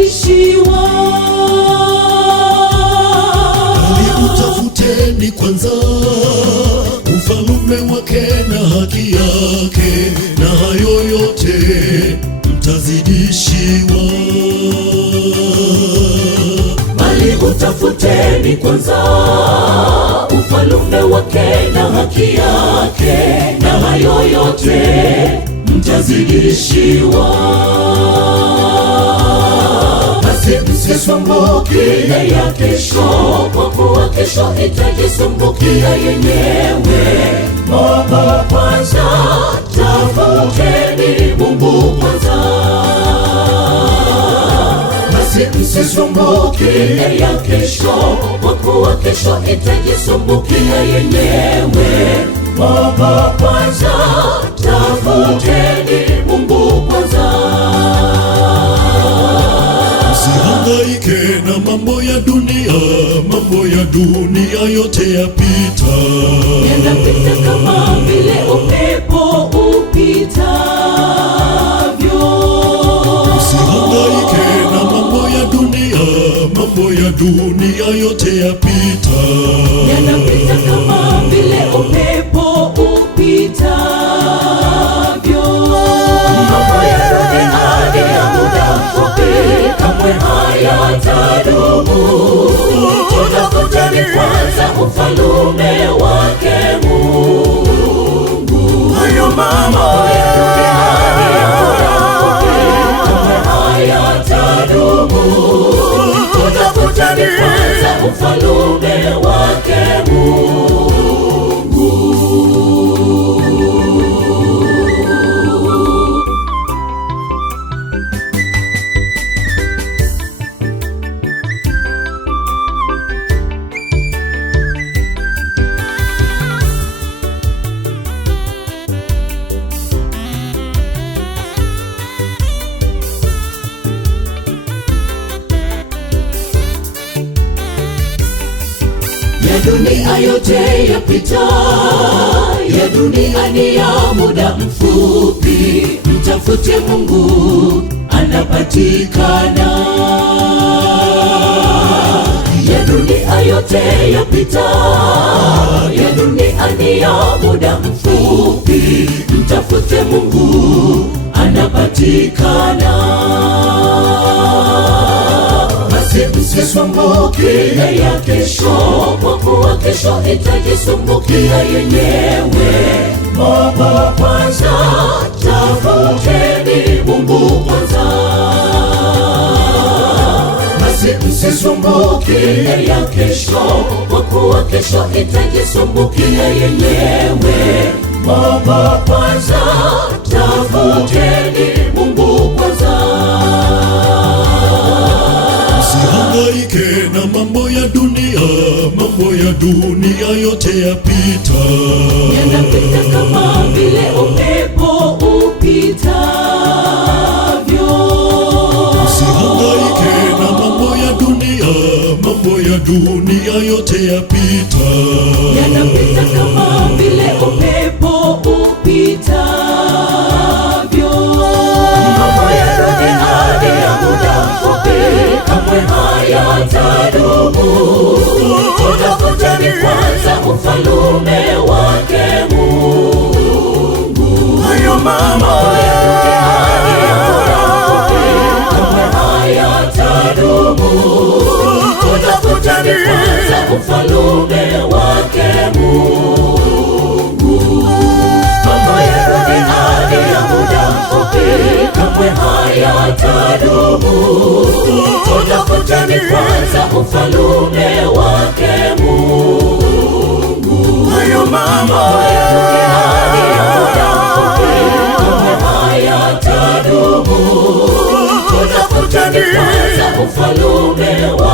mtazidishiwa. Bali utafuteni kwanza ufalme wake na haki yake, na hayo yote mtazidishiwa. Bali utafuteni kwanza ufalme wake na haki yake, na hayo yote mtazidishiwa. Basi msisumbukie ya kesho, kwa kuwa kesho itajisumbukia yenyewe. Mungu kwanza, tafuteni Mungu kwanza. Basi msisumbukie ya kesho, kwa kuwa kesho itajisumbukia yenyewe. Mungu kwanza, tafuteni Mungu kwanza. Msihangaike na mambo ya dunia, mambo ya dunia yote yapita. Yanapita kama vile upepo upitavyo. Msihangaike na mambo ya dunia, mambo ya dunia yote yapita. Yanapita kama vile upepo upitavyo. Mambo ya dunia ni ya muda mfupi, kamwe hayatadumu. Tutafuteni kwanza ufalme wake Mungu. Hayo mambo ya dunia ni ya muda mfupi, kamwe hayatadumu. Tutafuteni kwanza ufalme wake Mungu. Ya dunia yote yapita, ya dunia ni ya muda mfupi. Mtafute Mungu anapatikana. Ya dunia yote yapita, ya dunia ni ya muda mfupi. Mtafute Mungu anapatikana. Basi msisumbukie ya kesho, kwa kuwa kesho itajisumbukia yenyewe. Mungu kwanza, tafuteni Mungu kwanza. Basi msisumbukie ya kesho, kwa kuwa kesho itajisumbukia yenyewe. Mungu kwanza, tafuteni Mungu kwanza. Msihangaike na mambo ya dunia, mambo ya dunia yote yapita. Yanapita kama vile upepo upitavyo. Msihangaike na mambo ya dunia, mambo ya dunia yote yapita. Yanapita kama vile upepo upitavyo. Mambo ya dunia ni ya muda mfupi, kamwe hayatadumu. Tutafuteni kwanza ufalme wake Mungu. Hayo mambo ya dunia ni ya muda mfupi, kamwe hayatadumu. Tutafuteni kwanza ufalme wake Mungu. Mambo ya dunia ni ya muda mfupi, kamwe hayatadumu. Tutafuteni kwanza ufalme wake Mungu. Hayo mambo ya dunia ni ya muda mfupi, kamwe hayatadumu. Tutafuteni kwanza ufalme wake